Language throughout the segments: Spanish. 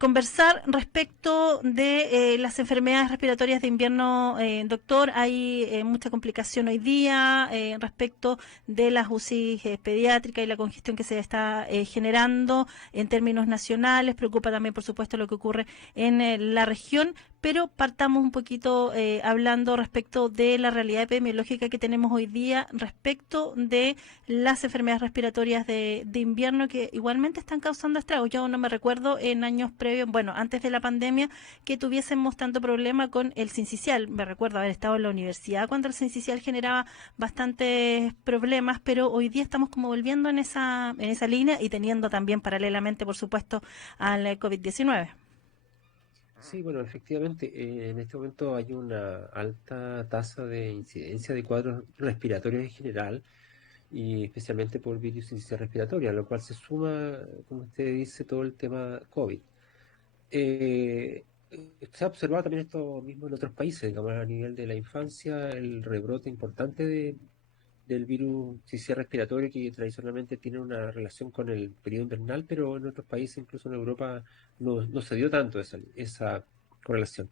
conversar respecto de las enfermedades respiratorias de invierno, doctor. Hay mucha complicación hoy día respecto de las UCI pediátricas y la congestión que se está generando en términos nacionales. Preocupa también, por supuesto, lo que ocurre en la región, pero partamos un poquito hablando respecto de la realidad epidemiológica que tenemos hoy día respecto de las enfermedades respiratorias de invierno que igualmente están causando estragos. Yo no me recuerdo en años previos, bueno, antes de la pandemia, que tuviésemos tanto problema con el sincicial. Me recuerdo haber estado en la universidad cuando el sincicial generaba bastantes problemas, pero hoy día estamos como volviendo en esa línea y teniendo también paralelamente, por supuesto, al COVID-19. Sí, bueno, efectivamente, en este momento hay una alta tasa de incidencia de cuadros respiratorios en general y especialmente por virus sincicial respiratoria, lo cual se suma, como usted dice, todo el tema COVID. Eh, Se ha observado también esto mismo en otros países, digamos, a nivel de la infancia, el rebrote importante del virus sincicial respiratorio que tradicionalmente tiene una relación con el periodo invernal, pero en otros países, incluso en Europa, no se dio tanto esa correlación.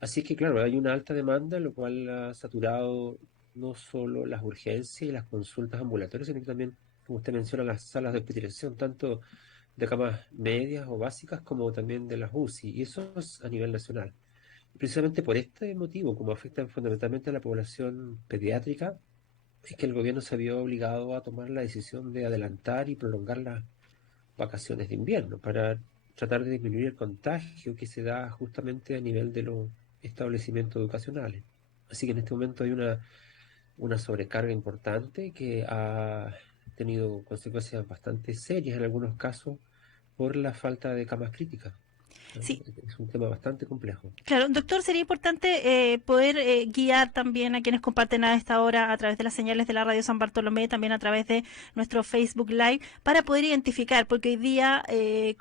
Así que, claro, hay una alta demanda, lo cual ha saturado no solo las urgencias y las consultas ambulatorias, sino que también, como usted menciona, las salas de hospitalización, tanto de camas medias o básicas como también de las UCI, y eso es a nivel nacional. Y precisamente por este motivo, como afectan fundamentalmente a la población pediátrica, es que el gobierno se vio obligado a tomar la decisión de adelantar y prolongar las vacaciones de invierno para tratar de disminuir el contagio que se da justamente a nivel de los establecimientos educacionales. Así que en este momento hay una sobrecarga importante que ha tenido consecuencias bastante serias en algunos casos por la falta de camas críticas. ¿No? Sí, Es un tema bastante complejo. claro, doctor, sería importante poder guiar también a quienes comparten a esta hora a través de las señales de la radio San Bartolomé, también a través de nuestro Facebook Live, para poder identificar, porque hoy día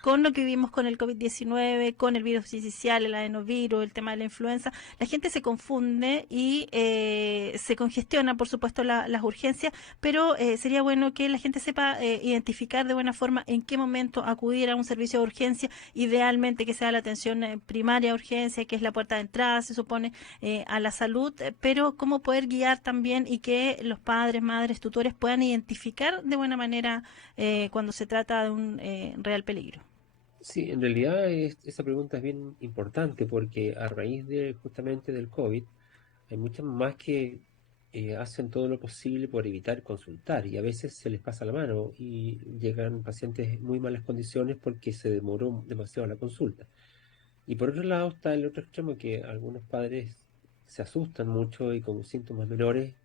con lo que vivimos con el COVID-19, con el virus sincicial, el adenovirus, el tema de la influenza, la gente se confunde y se congestiona, por supuesto, las urgencias, pero sería bueno que la gente sepa identificar de buena forma en qué momento acudir a un servicio de urgencia, idealmente que sea la atención primaria, urgencia, que es la puerta de entrada, se supone, a la salud, pero cómo poder guiar también y que los padres, madres, tutores puedan identificar de buena manera cuando se trata de un real peligro. Sí, en realidad esa pregunta es bien importante porque a raíz de justamente del COVID hay muchas mamás que hacen todo lo posible por evitar consultar y a veces se les pasa la mano y llegan pacientes en muy malas condiciones porque se demoró demasiado la consulta. Y por otro lado está el otro extremo que algunos padres se asustan mucho y con síntomas menores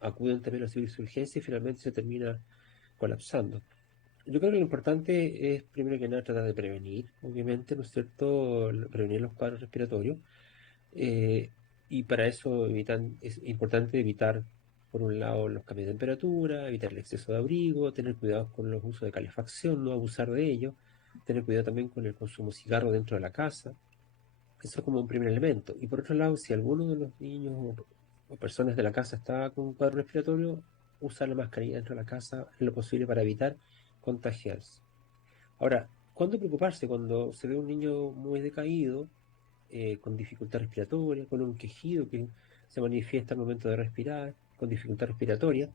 acuden también a los servicios de urgencia y finalmente se termina colapsando. Yo creo que lo importante es, primero que nada, tratar de prevenir, obviamente, ¿no es cierto? Prevenir los cuadros respiratorios. eh, y para eso es importante evitar, por un lado, los cambios de temperatura, evitar el exceso de abrigo, tener cuidado con los usos de calefacción, no abusar de ello, tener cuidado también con el consumo de cigarro dentro de la casa. Eso es como un primer elemento. Y por otro lado, si alguno de los niños o personas de la casa está con un cuadro respiratorio, usar la mascarilla dentro de la casa en lo posible para evitar contagiarse. Ahora, ¿cuándo preocuparse? Cuando se ve un niño muy decaído, con dificultad respiratoria, con un quejido que se manifiesta al momento de respirar, con dificultad respiratoria,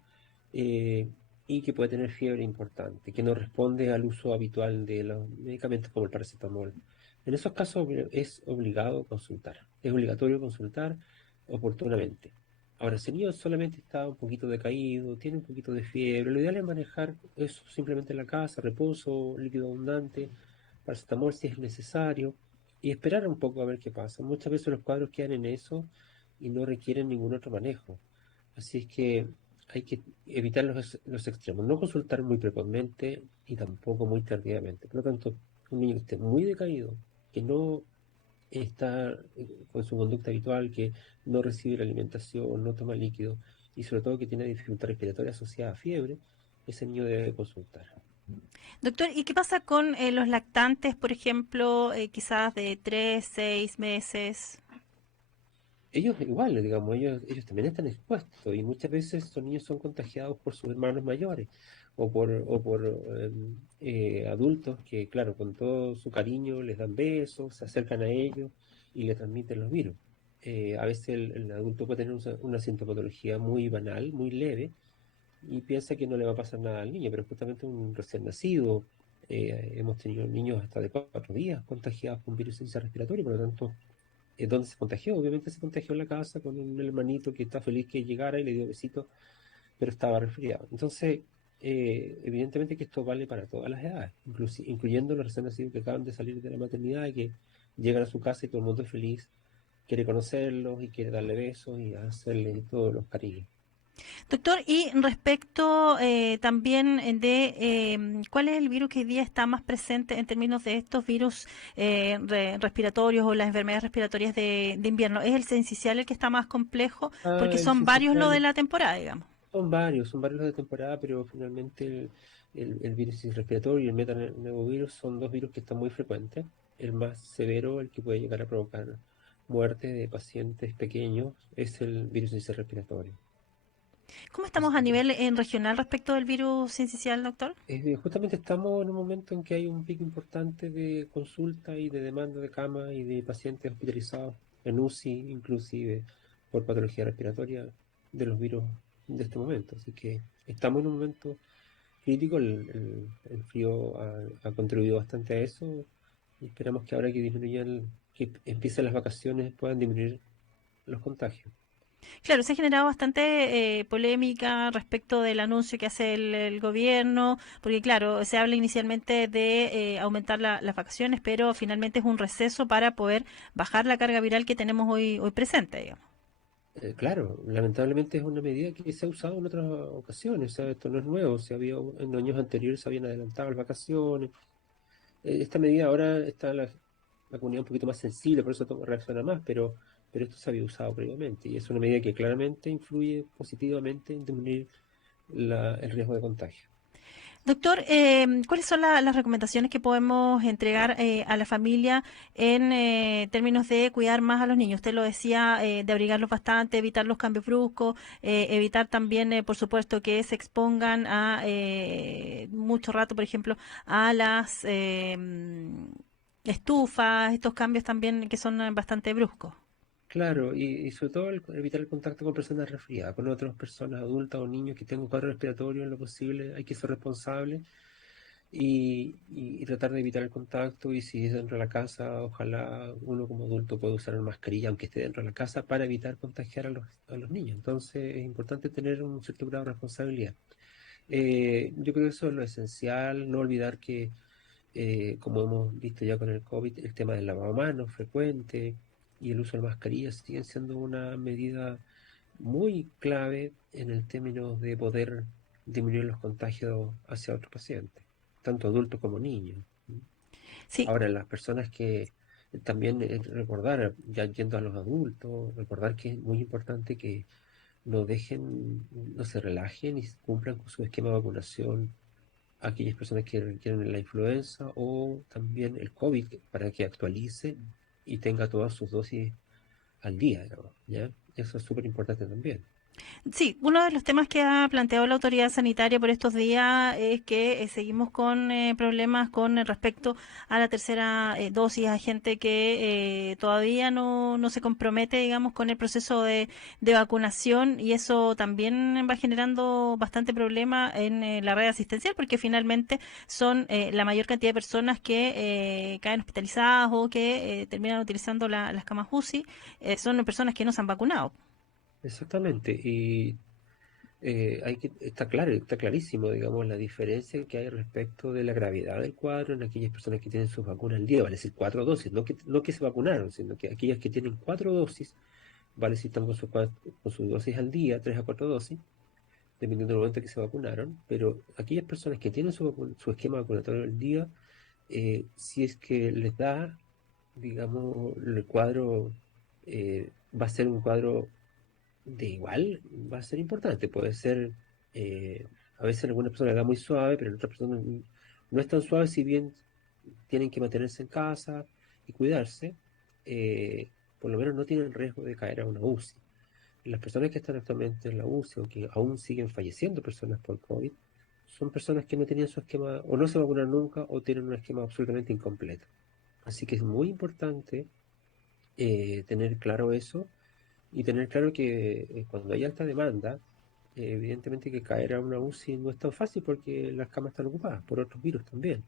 eh, y que puede tener fiebre importante, que no responde al uso habitual de los medicamentos como el paracetamol. En esos casos es obligado consultar, es obligatorio consultar oportunamente. Ahora, si el niño solamente está un poquito decaído, tiene un poquito de fiebre, lo ideal es manejar eso simplemente en la casa, reposo, líquido abundante, paracetamol si es necesario, y esperar un poco a ver qué pasa. Muchas veces los cuadros quedan en eso y no requieren ningún otro manejo. Así es que hay que evitar los extremos, no consultar muy precozmente y tampoco muy tardíamente. Por lo tanto, un niño que esté muy decaído, que no está con su conducta habitual, que no recibe la alimentación, no toma líquido y sobre todo que tiene dificultad respiratoria asociada a fiebre, ese niño debe consultar. Doctor, ¿y qué pasa con los lactantes, por ejemplo, quizás de 3, 6 meses? Ellos igual, digamos, ellos también están expuestos y muchas veces estos niños son contagiados por sus hermanos mayores adultos que, claro, con todo su cariño les dan besos, se acercan a ellos y le transmiten los virus. A veces el adulto puede tener una sintomatología muy banal, muy leve, y piensa que no le va a pasar nada al niño, pero justamente un recién nacido, hemos tenido niños hasta de 4 días contagiados con virus respiratorio, por lo tanto, ¿dónde se contagió? Obviamente se contagió en la casa con un hermanito que está feliz que llegara y le dio besitos, pero estaba resfriado. Entonces, evidentemente que esto vale para todas las edades, incluyendo los recién nacidos que acaban de salir de la maternidad y que llegan a su casa y todo el mundo es feliz, quiere conocerlos y quiere darle besos y hacerle todos los cariños. Doctor, y respecto también de cuál es el virus que hoy día está más presente en términos de estos virus respiratorios o las enfermedades respiratorias de invierno, ¿es el sincicial el que está más complejo? Ah, Porque el son varios los de sincicial. la temporada, digamos. Son varios los de temporada, pero finalmente el virus respiratorio y el metanovirus son dos virus que están muy frecuentes. El más severo, el que puede llegar a provocar muerte de pacientes pequeños, es el virus respiratorio. ¿Cómo estamos a Así que nivel en regional respecto del virus sincicial, doctor? justamente estamos en un momento en que hay un pico importante de consulta y de demanda de cama y de pacientes hospitalizados en UCI, inclusive por patología respiratoria de los virus de este momento. Así que estamos en un momento crítico, el frío ha contribuido bastante a eso y esperamos que ahora que que empiecen las vacaciones puedan disminuir los contagios. Claro, se ha generado bastante polémica respecto del anuncio que hace el gobierno, porque claro, se habla inicialmente de aumentar las vacaciones, pero finalmente es un receso para poder bajar la carga viral que tenemos hoy presente, digamos. Claro, lamentablemente es una medida que se ha usado en otras ocasiones, o sea, esto no es nuevo, en años anteriores se habían adelantado las vacaciones. Esta medida ahora está la comunidad un poquito más sensible, por eso reacciona más, pero esto se había usado previamente y es una medida que claramente influye positivamente en disminuir el riesgo de contagio. Doctor, ¿cuáles son las recomendaciones que podemos entregar a la familia en términos de cuidar más a los niños? Usted lo decía, de abrigarlos bastante, evitar los cambios bruscos, evitar también, por supuesto, que se expongan a mucho rato, por ejemplo, a las estufas, estos cambios también que son bastante bruscos. Claro, y sobre todo evitar el contacto con personas resfriadas, con otras personas adultas o niños que tengan cuadro respiratorio en lo posible, hay que ser responsable y tratar de evitar el contacto y si es dentro de la casa, ojalá uno como adulto pueda usar una mascarilla aunque esté dentro de la casa para evitar contagiar a los niños. Entonces es importante tener un cierto grado de responsabilidad. Yo creo que eso es lo esencial, no olvidar que como hemos visto ya con el COVID, el tema del lavado de manos frecuente y el uso de mascarillas siguen siendo una medida muy clave en el término de poder disminuir los contagios hacia otros pacientes, tanto adultos como niños. Sí, Ahora, las personas que también recordar, ya yendo a los adultos, recordar que es muy importante que no dejen, no se relajen y cumplan con su esquema de vacunación aquellas personas que requieren la influenza o también el COVID para que actualice y tenga todas sus dosis al día, digamos, ¿ya? Eso es súper importante también. sí, uno de los temas que ha planteado la autoridad sanitaria por estos días es que seguimos con problemas con respecto a la tercera dosis. Hay gente que todavía no se compromete, digamos, con el proceso de vacunación y eso también va generando bastante problema en la red asistencial porque finalmente son la mayor cantidad de personas que caen hospitalizadas o que terminan utilizando las camas UCI, son personas que no se han vacunado. Exactamente, y está clarísimo, digamos, la diferencia que hay respecto de la gravedad del cuadro en aquellas personas que tienen sus vacunas al día, vale decir 4 dosis, no que se vacunaron, sino que aquellas que tienen 4 dosis, vale decir están con sus dosis al día, 3 a 4 dosis, dependiendo del momento que se vacunaron, pero aquellas personas que tienen su esquema vacunatorio al día, si es que les da, digamos, el cuadro va a ser un cuadro de igual, va a ser importante. Puede ser, eh, a veces a algunas personas le da muy suave, pero en otras personas no es tan suave, si bien tienen que mantenerse en casa y cuidarse, por lo menos no tienen riesgo de caer a una UCI. Las personas que están actualmente en la UCI o que aún siguen falleciendo personas por COVID, son personas que no tenían su esquema o no se vacunaron nunca o tienen un esquema absolutamente incompleto. Así que es muy importante tener claro eso y tener claro que cuando hay alta demanda, evidentemente que caer a una UCI no es tan fácil porque las camas están ocupadas por otros virus también.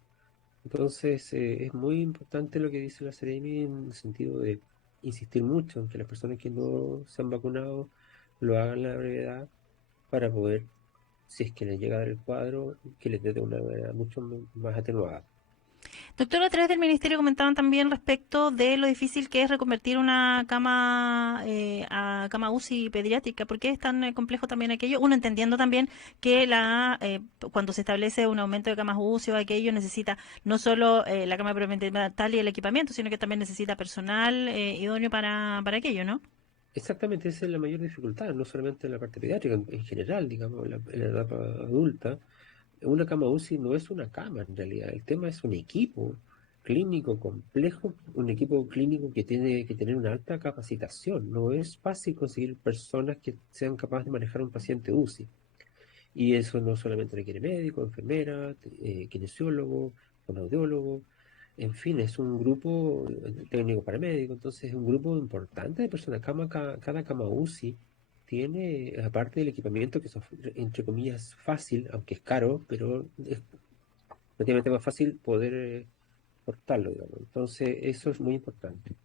Entonces, es muy importante lo que dice la Seremi en el sentido de insistir mucho en que las personas que no se han vacunado lo hagan a la brevedad para poder, si es que les llega a dar el cuadro, que les dé de una manera mucho más atenuada. Doctor, a través del ministerio comentaban también respecto de lo difícil que es reconvertir una cama a cama UCI pediátrica. ¿Por qué es tan complejo también aquello? Uno entendiendo también que cuando se establece un aumento de camas UCI o aquello necesita no solo la cama propiamente tal y el equipamiento, sino que también necesita personal idóneo para aquello, ¿no? Exactamente, esa es la mayor dificultad, no solamente en la parte pediátrica, en general, digamos, en la etapa adulta. Una cama UCI no es una cama en realidad, el tema es un equipo clínico complejo, un equipo clínico que tiene que tener una alta capacitación. No es fácil conseguir personas que sean capaces de manejar un paciente UCI. Y eso no solamente requiere médico, enfermera, kinesiólogo, fonoaudiólogo, en fin, es un grupo técnico paramédico, entonces es un grupo importante de personas. Cada cama UCI tiene, aparte del equipamiento que es, entre comillas, fácil, aunque es caro, pero es relativamente más fácil poder portarlo, digamos. Entonces, eso es muy importante.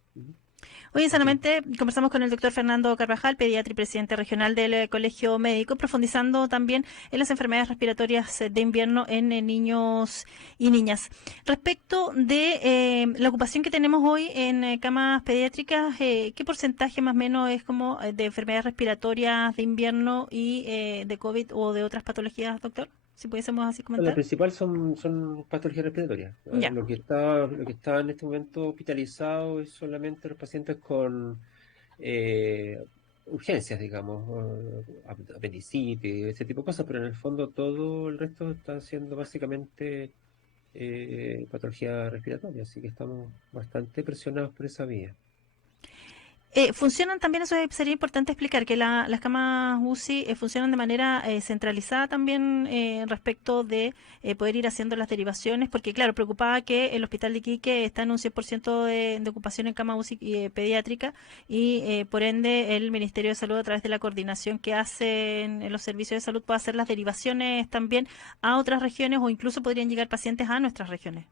Hoy Así que, sanamente conversamos con el doctor Fernando Carvajal, pediatra y presidente regional del Colegio Médico, profundizando también en las enfermedades respiratorias de invierno en niños y niñas. Respecto de la ocupación que tenemos hoy en camas pediátricas, ¿qué porcentaje más o menos es como de enfermedades respiratorias de invierno y de COVID o de otras patologías, doctor? Si pudiésemos así la comentar. principal son patologías respiratorias. Ya. Lo que está en este momento hospitalizado es solamente los pacientes con urgencias, digamos, apendicitis, ese tipo de cosas, pero en el fondo todo el resto está siendo básicamente patología respiratoria, así que estamos bastante presionados por esa vía. Funcionan también, eso sería importante explicar, que las camas UCI funcionan de manera centralizada también respecto de poder ir haciendo las derivaciones, porque claro, preocupaba que el hospital de Iquique está en un 100% de ocupación en cama UCI pediátrica y por ende el Ministerio de Salud a través de la coordinación que hacen en los servicios de salud puede hacer las derivaciones también a otras regiones o incluso podrían llegar pacientes a nuestras regiones.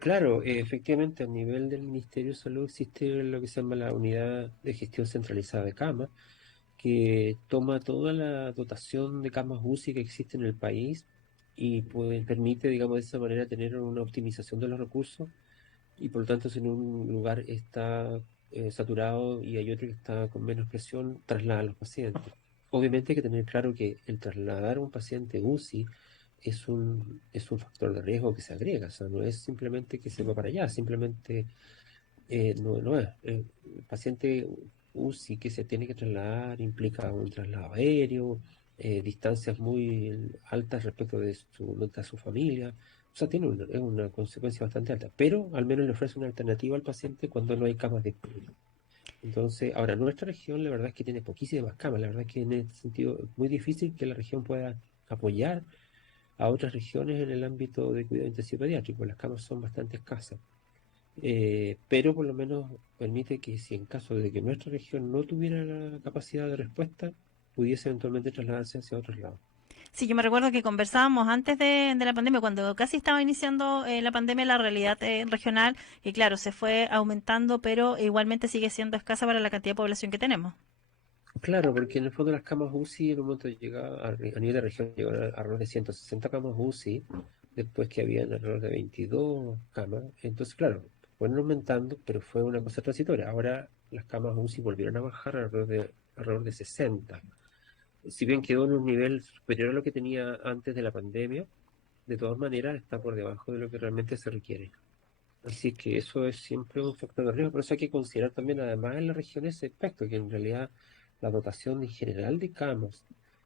Claro, efectivamente, a nivel del Ministerio de Salud existe lo que se llama la Unidad de Gestión Centralizada de Camas, que toma toda la dotación de camas UCI que existe en el país y permite, digamos, de esa manera tener una optimización de los recursos y por lo tanto si en un lugar está saturado y hay otro que está con menos presión, traslada a los pacientes. Obviamente hay que tener claro que el trasladar a un paciente UCI es un factor de riesgo que se agrega, o sea, no es simplemente que se va para allá, simplemente no es. El paciente UCI que se tiene que trasladar implica un traslado aéreo, distancias muy altas respecto de donde está su familia. O sea, es una consecuencia bastante alta, pero al menos le ofrece una alternativa al paciente cuando no hay camas disponibles. Entonces, ahora, nuestra región, la verdad es que tiene poquísimas camas. La verdad es que en este sentido es muy difícil que la región pueda apoyar a otras regiones en el ámbito de cuidado intensivo pediátrico. Las camas son bastante escasas. Pero por lo menos permite que si en caso de que nuestra región no tuviera la capacidad de respuesta, pudiese eventualmente trasladarse hacia otros lados. Sí, yo me recuerdo que conversábamos antes de la pandemia, cuando casi estaba iniciando la pandemia, la realidad regional, y claro, se fue aumentando, pero igualmente sigue siendo escasa para la cantidad de población que tenemos. Claro, porque en el fondo las camas UCI en un momento llega a nivel de región llegaron a alrededor de 160 camas UCI, después que habían alrededor de 22 camas. Entonces, claro, fueron aumentando, pero fue una cosa transitoria. Ahora las camas UCI volvieron a bajar alrededor de 60. Si bien quedó en un nivel superior a lo que tenía antes de la pandemia, de todas maneras está por debajo de lo que realmente se requiere. Así que eso es siempre un factor de riesgo, por eso hay que considerar también además en la región ese aspecto, que en realidad la dotación en general de camas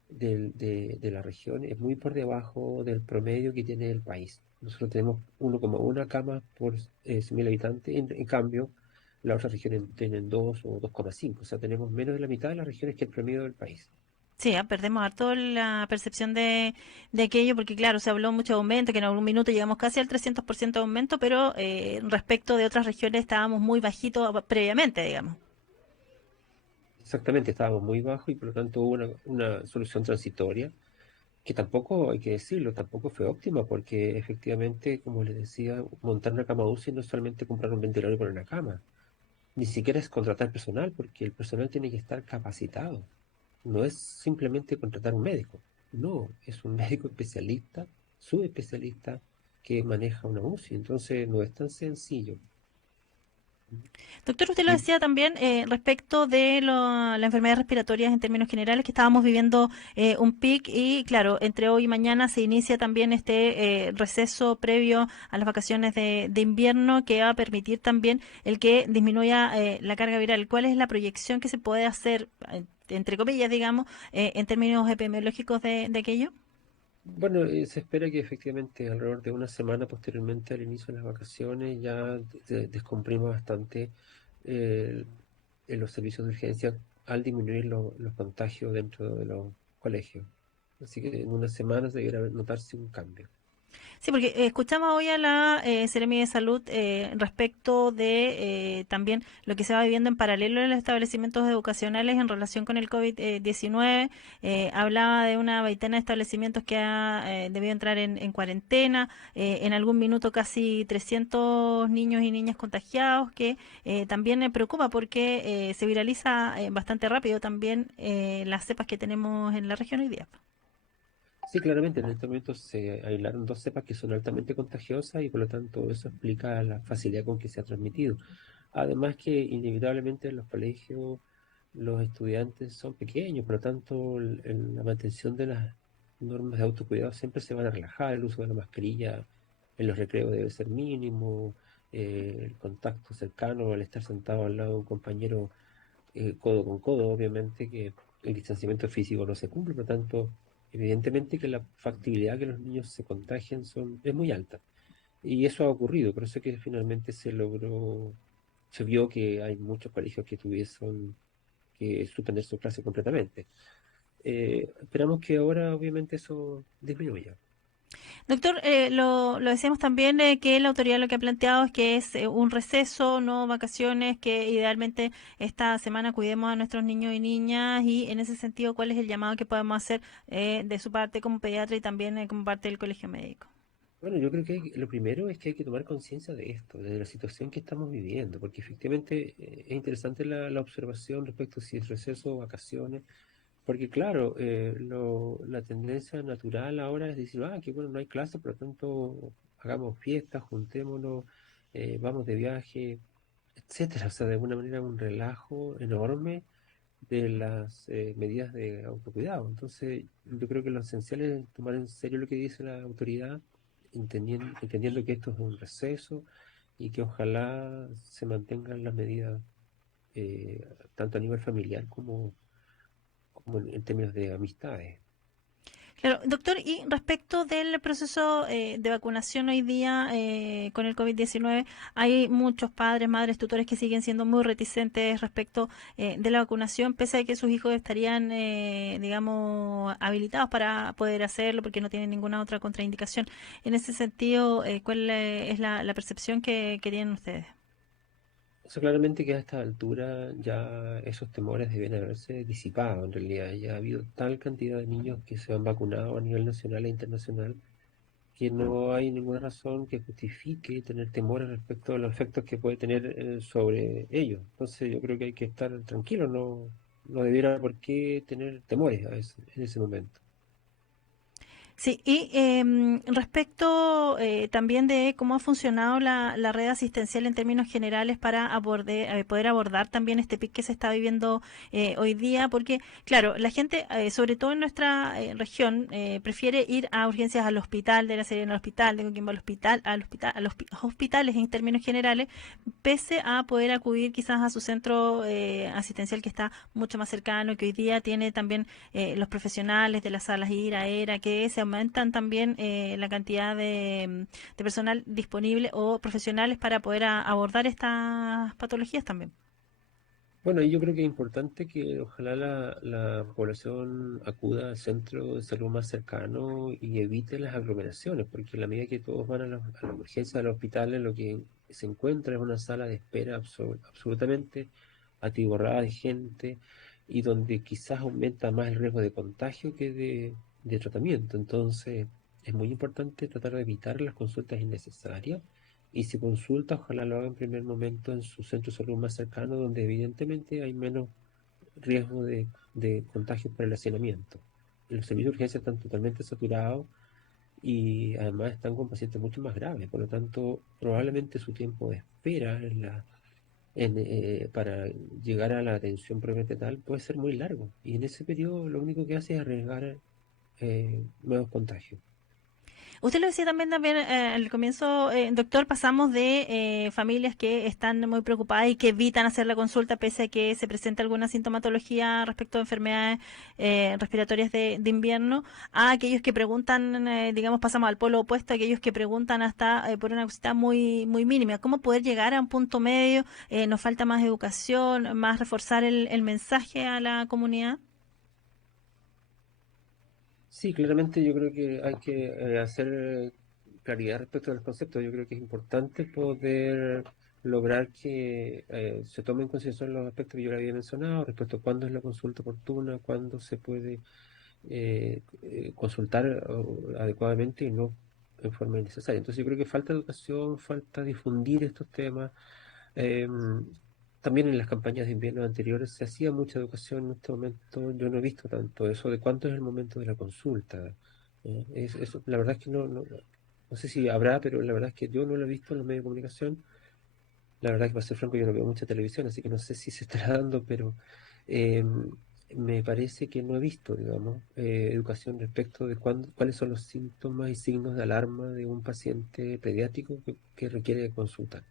de la región es muy por debajo del promedio que tiene el país. Nosotros tenemos 1,1 camas por 100.000 habitantes, en cambio las otras regiones tienen 2 o 2,5, o sea, tenemos menos de la mitad de las regiones que el promedio del país. Sí, perdemos harto la percepción de aquello, porque claro, se habló mucho de aumento, que en algún minuto llegamos casi al 300% de aumento, pero respecto de otras regiones estábamos muy bajitos previamente, digamos. Exactamente, estábamos muy bajos y por lo tanto hubo una solución transitoria que tampoco, hay que decirlo, tampoco fue óptima porque efectivamente, como les decía, montar una cama UCI no es solamente comprar un ventilador y poner una cama, ni siquiera es contratar personal porque el personal tiene que estar capacitado. No es simplemente contratar un médico, no, es un médico especialista, subespecialista que maneja una UCI, entonces no es tan sencillo. Doctor, usted lo Y decía también respecto de las enfermedades respiratorias en términos generales, que estábamos viviendo un pic y claro, entre hoy y mañana se inicia también este receso previo a las vacaciones de invierno que va a permitir también el que disminuya la carga viral. ¿Cuál es la proyección que se puede hacer, entre comillas, digamos, en términos epidemiológicos de aquello? bueno, se espera que efectivamente alrededor de una semana posteriormente al inicio de las vacaciones ya descomprima bastante eh, en los servicios de urgencia al disminuir los contagios dentro de los colegios. Así que en unas semanas debería notarse un cambio. Sí, porque escuchamos hoy a la Seremi de Salud respecto de también lo que se va viviendo en paralelo en los establecimientos educacionales en relación con el COVID-19. Hablaba de una veintena de establecimientos que ha debido entrar en cuarentena, en algún minuto casi 300 niños y niñas contagiados, que también me preocupa porque se viraliza bastante rápido también las cepas que tenemos en la región hoy día. Sí, claramente, en este momento se aislaron dos cepas que son altamente contagiosas y por lo tanto eso explica la facilidad con que se ha transmitido. Además que inevitablemente en los colegios los estudiantes son pequeños, por lo tanto la mantención de las normas de autocuidado siempre se van a relajar, el uso de la mascarilla en los recreos debe ser mínimo, el contacto cercano al estar sentado al lado de un compañero codo con codo, obviamente que el distanciamiento físico no se cumple, por lo tanto, evidentemente que la factibilidad que los niños se contagien es muy alta. Y eso ha ocurrido, por eso es que finalmente se vio que hay muchos colegios que tuviesen que suspender su clase completamente. Esperamos que ahora obviamente eso disminuya. Doctor, lo decíamos también que la autoridad lo que ha planteado es que es un receso, no vacaciones, que idealmente esta semana cuidemos a nuestros niños y niñas y en ese sentido, ¿cuál es el llamado que podemos hacer de su parte como pediatra y también como parte del colegio médico? Bueno, yo creo que lo primero es que hay que tomar conciencia de esto, de la situación que estamos viviendo, porque efectivamente es interesante la observación respecto a si es receso o vacaciones. Porque claro, la tendencia natural ahora es decir, que bueno, no hay clase, por lo tanto hagamos fiestas, juntémonos, vamos de viaje, etcétera. O sea, de alguna manera un relajo enorme de las medidas de autocuidado. Entonces, yo creo que lo esencial es tomar en serio lo que dice la autoridad, entendiendo que esto es un receso y que ojalá se mantengan las medidas tanto a nivel familiar como en términos de amistades. Claro, doctor, y respecto del proceso de vacunación hoy día con el COVID-19, hay muchos padres, madres, tutores que siguen siendo muy reticentes respecto de la vacunación, pese a que sus hijos estarían, digamos, habilitados para poder hacerlo porque no tienen ninguna otra contraindicación. En ese sentido, ¿cuál es la percepción que tienen ustedes? Eso claramente que a esta altura ya esos temores deben haberse disipado en realidad. Ya ha habido tal cantidad de niños que se han vacunado a nivel nacional e internacional que no hay ninguna razón que justifique tener temores respecto a los efectos que puede tener sobre ellos. Entonces yo creo que hay que estar tranquilos, no debiera por qué tener temores en ese momento. Sí, y respecto también de cómo ha funcionado la red asistencial en términos generales para poder abordar también este pic que se está viviendo hoy día, porque claro, la gente, sobre todo en nuestra región, prefiere ir a urgencias al hospital de La Serena, al hospital de Coquimbo, a los hospitales en términos generales, pese a poder acudir quizás a su centro asistencial que está mucho más cercano, que hoy día tiene también los profesionales de las salas IRA, ERA, que se aumentan también la cantidad de personal disponible o profesionales para poder abordar estas patologías también. Bueno, y yo creo que es importante que ojalá la población acuda al centro de salud más cercano y evite las aglomeraciones, porque en la medida que todos van a la urgencia de los hospitales, lo que se encuentra es una sala de espera absolutamente atiborrada de gente y donde quizás aumenta más el riesgo de contagio que de tratamiento. Entonces, es muy importante tratar de evitar las consultas innecesarias y si consulta, ojalá lo haga en primer momento en su centro de salud más cercano, donde evidentemente hay menos riesgo de contagio por el hacinamiento. Los servicios de urgencia están totalmente saturados y además están con pacientes mucho más graves, por lo tanto, probablemente su tiempo de espera para llegar a la atención propiamente tal puede ser muy largo. Y en ese periodo lo único que hace es arriesgar nuevos contagios. Usted lo decía también al comienzo, doctor, pasamos de familias que están muy preocupadas y que evitan hacer la consulta pese a que se presenta alguna sintomatología respecto a enfermedades respiratorias de invierno, a aquellos que preguntan, digamos, pasamos al polo opuesto, a aquellos que preguntan hasta por una cosita muy mínima. ¿Cómo poder llegar a un punto medio? ¿Nos falta más educación, más reforzar el mensaje a la comunidad? Sí, claramente yo creo que hay que hacer claridad respecto a los conceptos. Yo creo que es importante poder lograr que se tomen en consideración los aspectos que yo le había mencionado respecto a cuándo es la consulta oportuna, cuándo se puede consultar adecuadamente y no en forma innecesaria. Entonces yo creo que falta educación, falta difundir estos temas. También en las campañas de invierno anteriores se hacía mucha educación. En este momento yo no he visto tanto eso de cuánto es el momento de la consulta. La verdad es que no sé si habrá, pero la verdad es que yo no lo he visto en los medios de comunicación. La verdad que para ser franco yo no veo mucha televisión, así que no sé si se estará dando, pero eh, me parece que no he visto, digamos, educación respecto de cuáles son los síntomas y signos de alarma de un paciente pediátrico que requiere consulta.